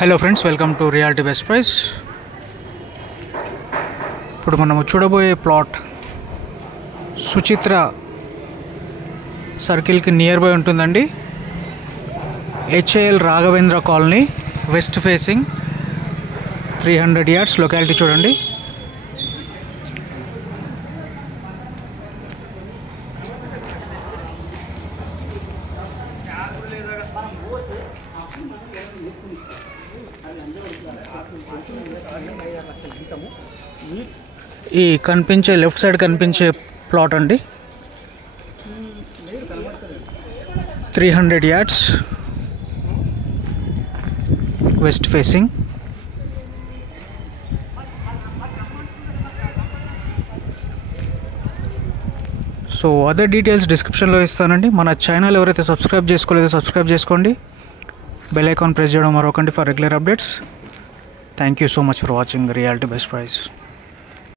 Hello friends, welcome to reality best price. ఇప్పుడు మనము చూడబోయే ప్లాట్ సుచిత్ర సర్కిల్కి నియర్ బై ఉంటుందండి. HAL Raghavendra colony, west facing, 300 yards. Locality చూడండి. ఈ కనిపించే లెఫ్ట్ సైడ్ కనిపించే ప్లాట్ అండి, 300 yards, west facing. So other details డిస్క్రిప్షన్లో ఇస్తానండి. మన ఛానల్ ఎవరైతే సబ్స్క్రైబ్ చేసుకోలేదో సబ్స్క్రైబ్ చేసుకోండి. బెల్ ఐకాన్ ప్రెస్ చేయడం మరొకండి for regular updates. Thank you so much for watching reality best price.